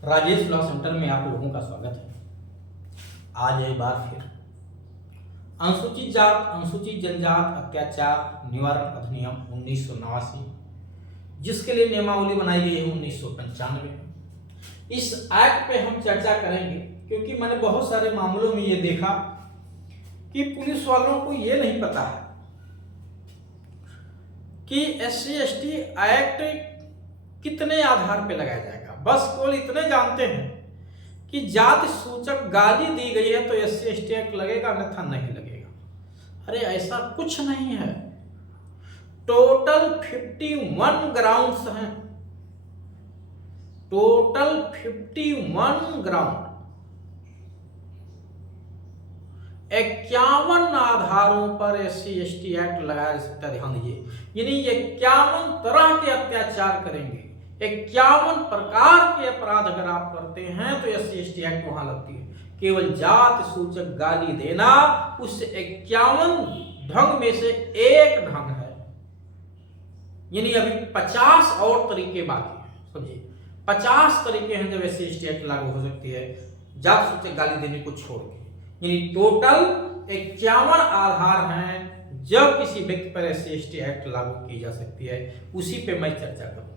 Rajesh law centre में आप लोगों का स्वागत है। आज एक बार फिर अनुसूचित जात अनुसूचित जनजात अत्याचार निवारण अधिनियम 1989 जिसके लिए नियमावली बनाई गई है 1995। इस एक्ट पे हम चर्चा करेंगे क्योंकि मैंने बहुत सारे मामलों में ये देखा कि पुलिस वालों को ये नहीं पता है कि SC/ST एक्ट कितने आधार पे लगाया जाएगा। बस केवल इतने जानते हैं कि जाति सूचक गाली दी गई है तो SC/ST एक्ट लगेगा, अन्यथा नहीं लगेगा। अरे ऐसा कुछ नहीं है। टोटल 51 ग्राउंड्स हैं, टोटल 51 ग्राउंड, 51 आधारों पर SC/ST एक्ट लगाया जा सकता है। ध्यान दीजिए, यानी 51 तरह के अत्याचार करेंगे, 51 प्रकार के अपराध अगर आप करते हैं तो SC/ST एक्ट वहां लगती है। केवल जात सूचक गाली देना उस 51 ढंग में से एक ढंग है, यानी अभी 50 और तरीके बाकी हैं। समझिए 50 तरीके हैं जब SC/ST एक्ट लागू हो सकती है जात सूचक गाली देने को छोड़ के। यानी टोटल 51 आधार हैं जब किसी व्यक्ति पर SC/ST एक्ट लागू की जा सकती है। उसी पे मैं चर्चा करूंगा।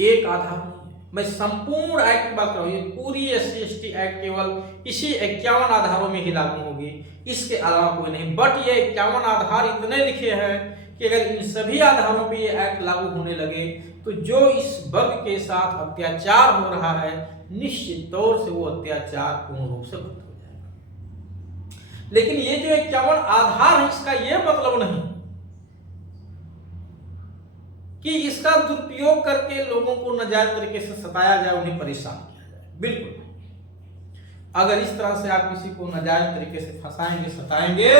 एक आधार नहीं है, मैं संपूर्ण एक्ट की बात कर रहा हूं। पूरी SC/ST एक्ट केवल इसी 51 आधारों में ही लागू होगी, इसके अलावा कोई नहीं। बट ये 51 आधार इतने लिखे हैं कि अगर इन सभी आधारों पे ये एक्ट लागू होने लगे तो जो इस वर्ग के साथ अत्याचार हो रहा है निश्चित तौर से वो अत्याचार पूर्ण रूप से बंद हो जाएगा। लेकिन ये जो 51 आधार है इसका ये मतलब नहीं कि इसका दुरुपयोग करके लोगों को नाजायज तरीके से सताया जाए, उन्हें परेशान किया जाए। बिल्कुल नहीं। अगर इस तरह से आप किसी को नाजायज तरीके से फंसाएंगे, सताएंगे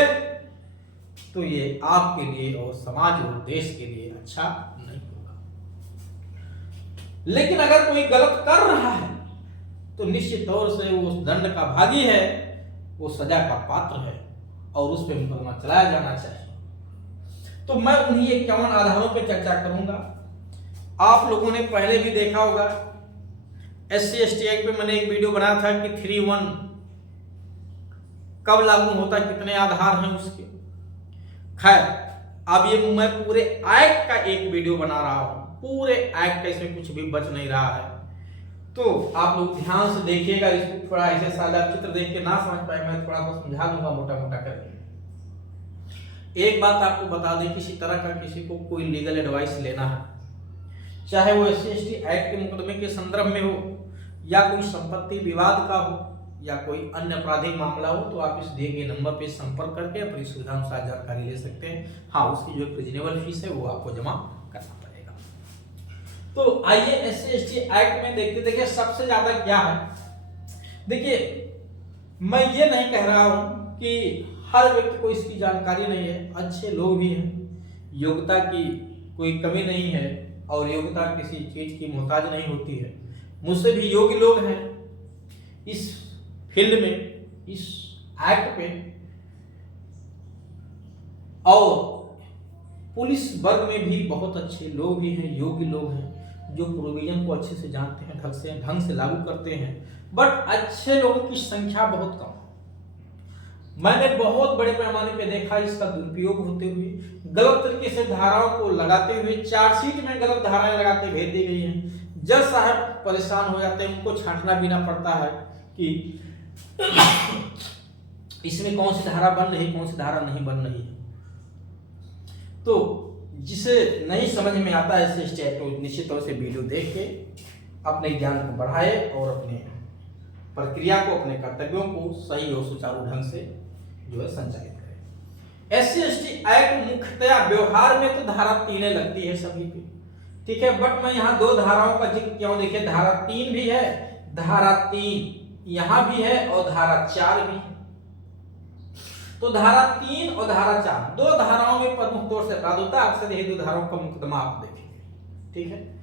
तो ये आपके लिए और समाज और देश के लिए अच्छा नहीं होगा। लेकिन अगर कोई गलत कर रहा है तो निश्चित तौर से वो उस दंड का भागी है, वो सजा का पात्र है और उस पर मुकदमा चलाया जाना चाहिए। तो मैं उन्हीं 51 आधारों पर चर्चा करूंगा। आप लोगों ने पहले भी देखा होगा SC/ST एक्ट पे मैंने एक वीडियो बनाया था कि 3(1) कब लागू होता है, कितने आधार हैं उसके। खैर अब ये मैं पूरे एक्ट का एक वीडियो बना रहा हूं, पूरे एक्ट का, इसमें कुछ भी बच नहीं रहा है। तो आप लोग ध्यान से देखिएगा। इसको थोड़ा ऐसे सादा चित्र देख के ना समझ पाए, मैं थोड़ा सा समझा दूंगा मोटा मोटा करके। एक बात आपको बता दें, किसी तरह का किसी को कोई लीगल एडवाइस लेना है, चाहे वो SC/ST एक्ट के मुकदमे के संदर्भ में हो या कोई संपत्ति विवाद का हो या कोई अन्य आपराधिक मामला हो, तो आप इस दिए गए नंबर पे संपर्क करके अपनी सुविधा अनुसार जानकारी ले सकते हैं। हाँ, उसकी जो रीजनेबल फीस है वो आपको जमा करना पड़ेगा। तो आइए SC/ST एक्ट में देखते सबसे ज्यादा क्या है। देखिए, मैं ये नहीं कह रहा हूं कि हर व्यक्ति को इसकी जानकारी नहीं है। अच्छे लोग भी हैं, योग्यता की कोई कमी नहीं है और योग्यता किसी चीज की मोहताज नहीं होती है। मुझसे भी योग्य लोग हैं इस फील्ड में, इस एक्ट पे, और पुलिस वर्ग में भी बहुत अच्छे लोग भी हैं, योग्य लोग हैं जो प्रोविजन को अच्छे से जानते हैं, ढंग से लागू करते हैं। बट अच्छे लोगों की संख्या बहुत कम है। मैंने बहुत बड़े पैमाने पे देखा इसका दुरुपयोग होते हुए, गलत तरीके से धाराओं को लगाते हुए, चार्जशीट में गलत धाराएं लगाते भेज दी गई हैं। जज साहब परेशान हो जाते हैं, उनको छांटना बीना पड़ता है कि इसमें कौन सी धारा बन रही, कौन सी धारा नहीं बन रही है। तो जिसे नहीं समझ में आता है SC/ST एक्ट को निश्चित तौर से वीडियो देख के अपने ज्ञान को बढ़ाए और अपने प्रक्रिया को, अपने कर्तव्यों को सही और सुचारू ढंग से जो है संचालित करें। SC/ST एक्ट मुख्यतया व्यवहार में तो धारा 3 लगती है सभी पे, ठीक है। बट मैं यहाँ 2 धाराओं का जिक्र क्यों, देखिए धारा 3 भी है, धारा 3 यहां भी है और धारा 4 भी है। तो धारा 3 और धारा 4 2 धाराओं में प्रमुख तौर से अपराध होता है। अक्सर यही 2 धाराओं का मुकदमा आप देखेंगे, ठीक है।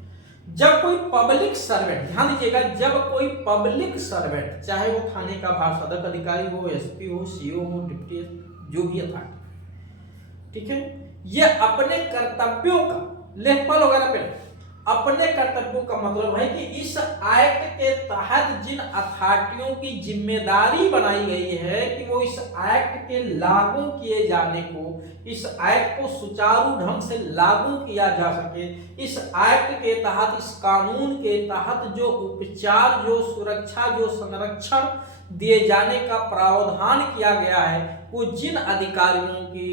जब कोई पब्लिक सर्वेंट, ध्यान दीजिएगा, जब कोई पब्लिक सर्वेंट, चाहे वो थाने का भाषादक अधिकारी हो, SP हो, CO हो, डिप्टी जो भी अथॉरिटी, ठीक है, ये अपने कर्तव्यों का लेखपाल वगैरह पे अपने कर्तव्यों का मतलब है कि इस एक्ट के तहत जिन अथॉरिटियों की जिम्मेदारी बनाई गई है कि वो इस एक्ट के लागू किए जाने को, इस एक्ट को सुचारू ढंग से लागू किया जा सके, इस एक्ट के तहत, इस कानून के तहत जो उपचार, जो सुरक्षा, जो संरक्षण दिए जाने का प्रावधान किया गया है, वो जिन अधिकारियों की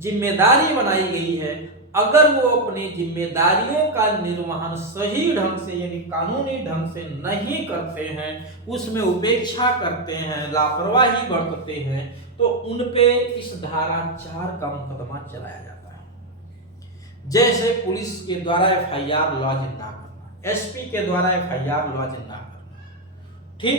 जिम्मेदारी बनाई गई है, अगर वो अपनी जिम्मेदारियों का निर्वहन सही ढंग से यानी कानूनी ढंग से नहीं करते हैं, उसमें उपेक्षा करते हैं, लापरवाही बरतते हैं, तो उन पे इस धारा 4 का मुकदमा चलाया जाता है। जैसे पुलिस के द्वारा FIR लॉज ना करना, SP के द्वारा FIR लॉज ना करना, ठीक,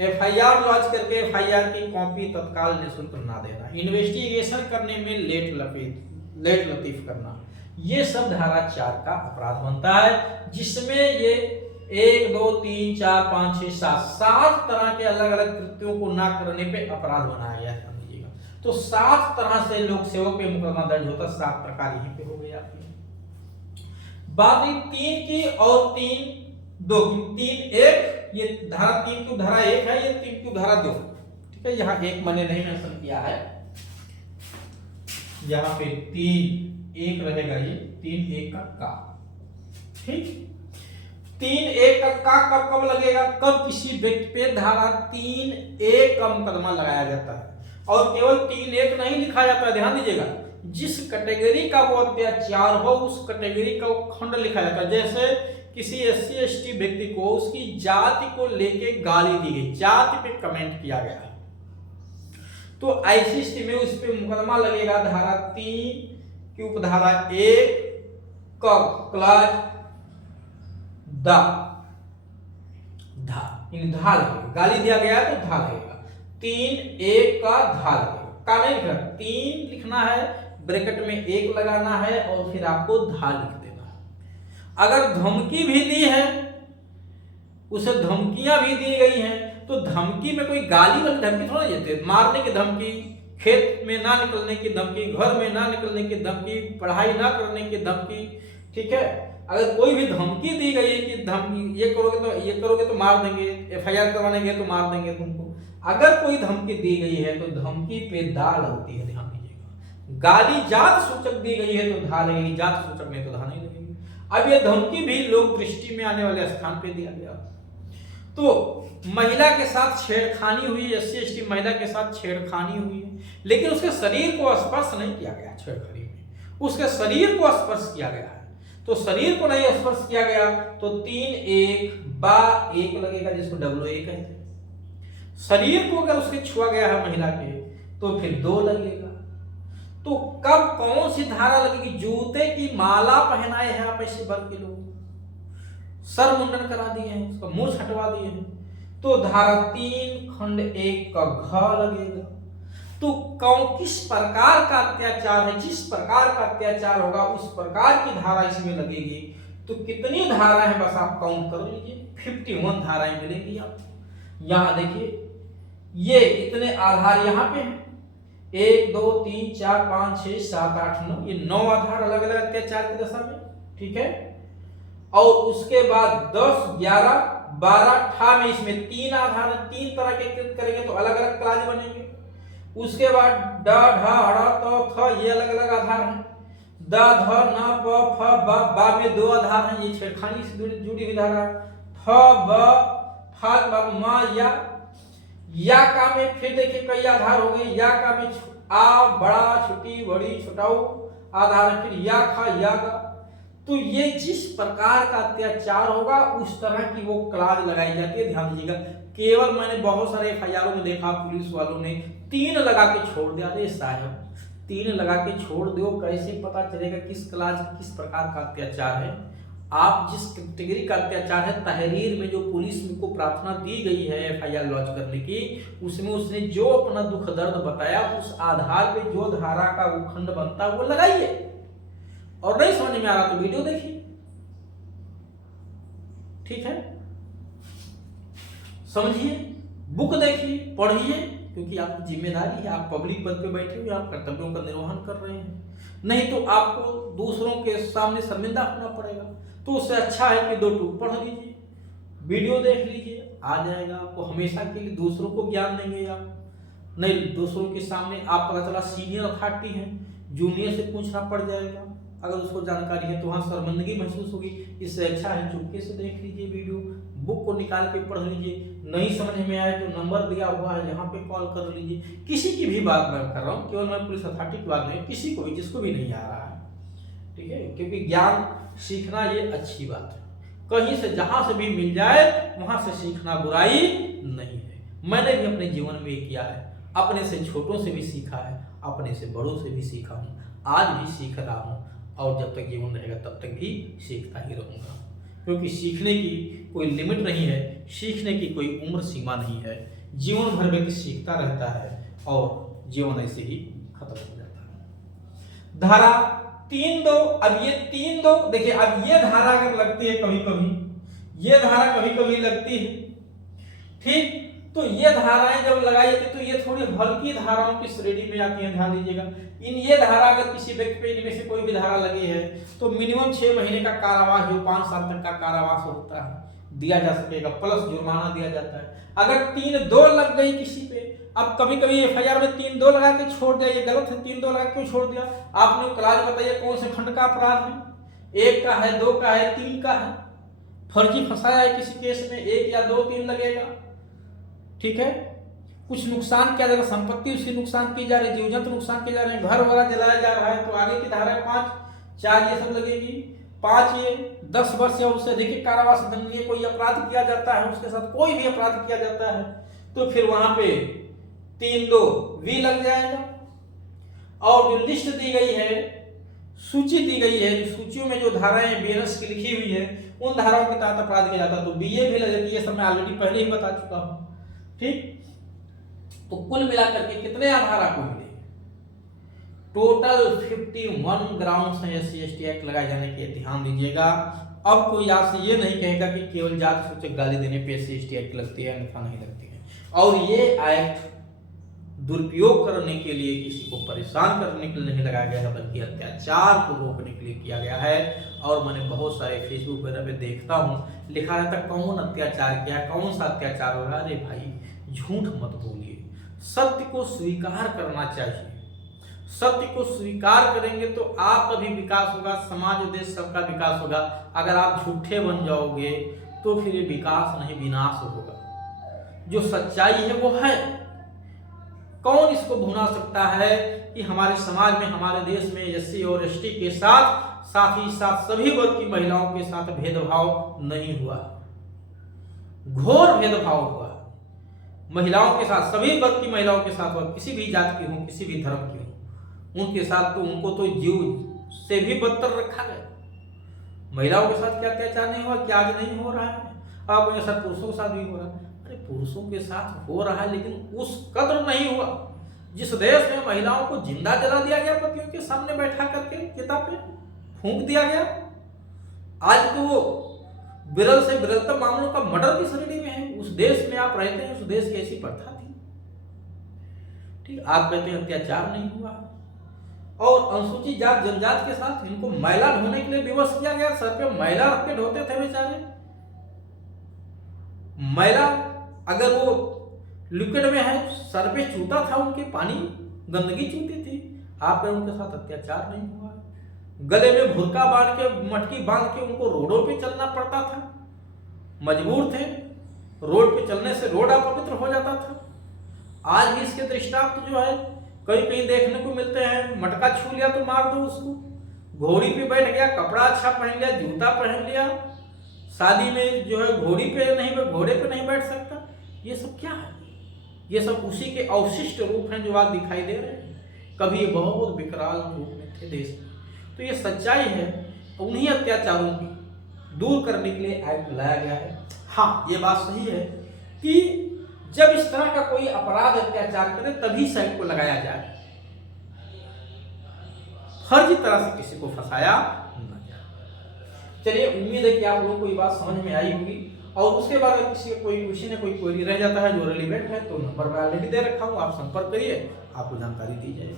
FIR लॉज करके FIR की कॉपी तत्काल निःशुल्क ना देना, इन्वेस्टिगेशन करने में लेट लतीफ करना, ये सब धारा 4 का अपराध बनता है, जिसमें ये 1 2 3 4 5 6 7 तरह के अलग अलग कृत्यों को ना करने पे अपराध बनाया गया है, समझिएगा। तो 7 तरह से लोक सेवक पे मुकदमा दर्ज होता, 7 प्रकार यहीं पे हो गई आपकी। बात 3 की और 3 2 की, 3 1, ये धारा 3 की धारा 1 है, ये 3 की धारा 2, ठीक है। यहाँ 1 मैंने नहीं मेंशन किया है, यहाँ पे 3 1 रहेगा, ये 3 1 का, ठीक। 3 1 का कब कब लगेगा, कब किसी व्यक्ति पे धारा 3 1 का मुकदमा लगाया जाता है, और केवल 3 1 नहीं लिखा जाता है, ध्यान दीजिएगा, जिस कैटेगरी का वो अत्याचार हो उस कैटेगरी का वो खंड लिखा जाता है। जैसे किसी SC ST व्यक्ति को उसकी जाति को लेके गाली दी गई, जाति पे कमेंट किया गया, तो ऐसी स्थिति में उस पे मुकदमा लगेगा धारा 3 की उपधारा 1 का क्लास धा धा लगेगा, गाली दिया गया है तो धा लगेगा, 3 1 का धा लगेगा, का नहीं लिखना, 3 लिखना है, ब्रैकेट में 1 लगाना है और फिर आपको धा लिख देना है। अगर धमकी भी दी है, उसे धमकियां भी दी गई हैं, तो धमकी में कोई गाली वाली धमकी थोड़ा देते, मारने की धमकी, खेत में ना निकलने की धमकी, घर में ना निकलने की धमकी, पढ़ाई ना करने की धमकी, ठीक है। अगर कोई भी धमकी दी गई है कि धमकी ये करोगे तो मार देंगे, FIR करवाने गए तो मार देंगे तुमको, अगर कोई धमकी दी गई है तो धमकी पे दा लगती है, ध्यान दीजिएगा। गाली जात सूचक दी गई है तो धा लगेगी, जात सूचक नहीं तो धा नहीं लगेगी। अब ये धमकी भी लोक दृष्टि में आने वाले स्थान पे दिया गया, तो महिला के साथ छेड़खानी हुई, SC ST महिला के साथ छेड़खानी हुई है, लेकिन उसके शरीर को स्पर्श नहीं किया गया, छेड़खानी में उसके शरीर को स्पर्श किया गया है, तो शरीर को नहीं स्पर्श किया गया तो 3 1 बा 1 लगेगा, जिसको WA कहते हैं। शरीर को अगर उसके छुआ गया है महिला के तो फिर 2 लगेगा। तो कब कौन सी धारा लगेगी, जूते की माला पहनाए हैं आप ऐसे वर्ग के लोग, सर मुंडन करा दिए हैं, उसका मूछ हटवा दिए हैं, तो धारा 3 खंड 1 का घ लगेगा। तो किस प्रकार का अत्याचार है, जिस प्रकार का अत्याचार होगा उस प्रकार की धारा इसमें लगेगी। तो कितनी धारा है बस आप काउंट कर लीजिए, 51 धाराएं मिलेंगी आपको। यहाँ देखिए ये इतने आधार यहाँ पे हैं, 1 2 3 4 5 6 7 8 9, ये 9 आधार अलग अलग अत्याचार की दशा में, ठीक है। और उसके बाद 10 11 12 18 में इसमें 3 आधार, 3 तरह के कृत करेंगे तो अलग अलग क्लास बनेंगे। उसके बाद ड ढ ड़ त थ ये अलग अलग आधार हैं, द ध न प फ ब बा में 2 आधार हैं, ये छेड़खानी से जुड़ी हुई धारा। फ ब फ ब म या का में फिर देखिए कई आधार हो गए, या का में आ बड़ा छोटी बड़ी छोटाऊ आधार, फिर या खा या का। तो ये जिस प्रकार का अत्याचार होगा उस तरह की वो क्लास लगाई जाती है, ध्यान दीजिएगा। केवल मैंने बहुत सारे FIR में देखा पुलिस वालों ने 3 लगा के छोड़ दिया, अरे साहब 3 लगा के छोड़ दो, कैसे पता चलेगा किस क्लास किस प्रकार का अत्याचार है। आप जिस कैटेगरी का अत्याचार है, तहरीर में जो पुलिस को प्रार्थना दी गई है FIR लॉन्च करने की, उसमें उसने जो अपना दुख दर्द बताया उस आधार पे जो धारा का वो खंड बनता है वो लगाइए। और नहीं समझ में आ रहा तो वीडियो देखिए, ठीक है, समझिए, बुक देखिए, पढ़िए, क्योंकि आपकी जिम्मेदारी है, आप पब्लिक पद पे बैठे हुए, आप कर्तव्यों का निर्वहन कर रहे हैं। नहीं तो आपको दूसरों के सामने शर्मिंदा होना पड़ेगा। तो उससे अच्छा है कि 2 टूक पढ़ लीजिए, वीडियो देख लीजिए, आ जाएगा आपको। हमेशा के लिए दूसरों को ज्ञान देंगे आप, नहीं दूसरों के सामने आप पता चला सीनियर अथॉरिटी है, जूनियर से पूछना पड़ जाएगा, अगर उसको जानकारी है तो वहाँ शर्मिंदगी महसूस होगी। इससे अच्छा है चुपके से देख लीजिए वीडियो, बुक को निकाल के पढ़ लीजिए। नहीं समझ में आए तो नंबर दिया हुआ है, यहाँ पे कॉल कर लीजिए। किसी की भी बात मैं कर रहा हूँ, केवल मैं पुलिस अथॉरिटी की बात नहीं, किसी को भी जिसको भी नहीं आ रहा है, ठीक है, क्योंकि ज्ञान सीखना ये अच्छी बात है। कहीं से जहां से भी मिल जाए वहां से सीखना बुराई नहीं है। मैंने भी अपने जीवन में किया है, अपने से छोटों से भी सीखा है, अपने से बड़ों से भी सीखा हूँ, आज भी सीख रहा हूँ और जब तक जीवन रहेगा तब तक भी सीखता ही रहूँगा। क्योंकि सीखने की कोई लिमिट नहीं है, सीखने की कोई उम्र सीमा नहीं है। जीवन भर व्यक्ति सीखता रहता है और जीवन ऐसे ही खत्म हो जाता है। धारा 3(2), अब ये 3(2) देखिए, अब ये धारा अगर लगती है कभी कभी, ये धारा कभी कभी लगती है, ठीक, तो ये धाराएं जब लगाई जाती तो ये थोड़ी हल्की धाराओं की श्रेणी में आती है, ध्यान दीजिएगा। ये धारा अगर किसी व्यक्ति पे इनमें से कोई भी धारा लगी है तो मिनिमम 6 महीने का कारावास जो 5 साल तक का कारावास होता है दिया जा सकेगा, प्लस जुर्माना दिया जाता है। अगर 3(2) लग गई किसी पे, अब कभी कभी एफआईआर में 3(2) लगा के छोड़ दिया, ये गलत है, 3(2) लगा क्यों छोड़ दिया? आपने क्लास बताइए कौन से खंड का अपराध है, 1 का है, 2 का है, 3 का है। फर्जी फंसाया है किसी केस में 1 या 2, 3 लगेगा, ठीक है। कुछ नुकसान किया जा रहा, संपत्ति उसकी नुकसान की जा रही है, जीव जंतु नुकसान किए जा रहे हैं, घर वगैरह जलाया जा रहा है, तो आगे की धारा 5, 4 ये सब लगेगी। 5 ये 10 वर्ष या उससे अधिक कारावास दंडनीय कोई अपराध किया जाता है, उसके साथ कोई भी अपराध किया जाता है तो फिर वहां पे 3(2) भी लग जाएगा। और जो लिस्ट दी गई है, सूची दी गई है, जो सूचियों में जो धाराएं बीएनएस की लिखी हुई है उन धाराओं के तहत अपराध किया जाता है, तो बीए भी लग जाती है। सब मैं ऑलरेडी पहले ही बता चुका हूं, ठीक। तो कुल मिलाकर के कितने आधार आपको मिले? टोटल 51 ग्राउंड्स हैं SC/ST एक्ट लगाए जाने के, ध्यान दीजिएगा। अब कोई आपसे ये नहीं कहेगा कि केवल जाति सूचक गाली देने पे SC/ST एक्ट लगती है, अन्यथा नहीं लगती है। और ये एक्ट दुरुपयोग करने के लिए, किसी को परेशान करने के लिए नहीं लगाया गया है, बल्कि अत्याचार को रोकने के लिए किया गया है। और मैंने बहुत सारे फेसबुक वगैरह पे देखता हूँ, लिखा रहता कौन अत्याचार किया, कौन सा अत्याचार हो रहा है। अरे भाई झूठ मत बोलिए, सत्य को स्वीकार करना चाहिए। सत्य को स्वीकार करेंगे तो आपका भी विकास होगा, समाज और देश सबका विकास होगा। अगर आप झूठे बन जाओगे तो फिर ये विकास नहीं विनाश होगा। जो सच्चाई है वो है, कौन इसको भुना सकता है कि हमारे समाज में, हमारे देश में SC और ST के साथ ही साथ सभी वर्ग की महिलाओं के साथ भेदभाव नहीं हुआ, घोर भेदभाव हुआ। महिलाओं के साथ, सभी वर्ग की महिलाओं के साथ, वह किसी भी जाति की हो, किसी भी धर्म की हो, उनके साथ तो उनको तो जीव से भी बदतर रखा गया। महिलाओं के साथ क्या अत्याचार नहीं हुआ, क्या आज नहीं हो रहा है? अब मेरे साथ पुरुषों के साथ भी हो रहा है। अरे पुरुषों के साथ हो रहा है, लेकिन उस कदर नहीं हुआ। जिस देश में महिलाओं को जिंदा जला दिया गया, पतियों के सामने बैठा करके चिता पे फूंक दिया गया, आज तो वो विरल से विरलतम मामलों का मर्डर की श्रेणी में है। उस देश में आप रहते हैं, उस देश की ऐसी प्रथा थी, ठीक। आप कहते हैं अत्याचार नहीं हुआ। और अनुसूचित जात जनजात के साथ इनको मैला ढोने के लिए विवश किया गया, सर पे मैला रख के ढोते थे बेचारे। मैला अगर वो लिक्विड में है, सर पे चूता था, उनके पानी गंदगी चूती थी। आप उनके साथ अत्याचार नहीं हुआ। गले में भुरका बांध के, मटकी बांध के उनको रोडों पे चलना पड़ता था, मजबूर थे। रोड पे चलने से रोड अपवित्र हो जाता था। आज भी इसके दृष्टांत जो है कहीं कहीं देखने को मिलते हैं। मटका छू लिया तो मार दो उसको, घोड़ी पे बैठ गया, कपड़ा अच्छा पहन लिया, जूता पहन लिया, शादी में जो है घोड़ी पे नहीं, घोड़े पे नहीं बैठ सकता। ये सब क्या है? ये सब उसी के अवशिष्ट रूप हैं जो आज दिखाई दे रहे हैं। कभी ये बहुत विकराल रूप में थे देश में। तो ये सच्चाई है, उन्हीं अत्याचारों की दूर करने के लिए एक्ट लाया गया है। हाँ, ये बात सही है कि जब इस तरह का कोई अपराध अत्याचार करे तभी इस एक्ट को लगाया जाए, फर्जी तरह से किसी को फंसाया न जाए। चलिए, उम्मीद है कि आप लोगों को ये बात समझ में आई होगी। और उसके बाद अगर किसी ने कोई क्वेरी रह जाता है जो रेलिवेंट है तो नंबर मैं ऑलरेडी दे रखा हूँ, आप संपर्क करिए, आपको जानकारी दी जाएगी।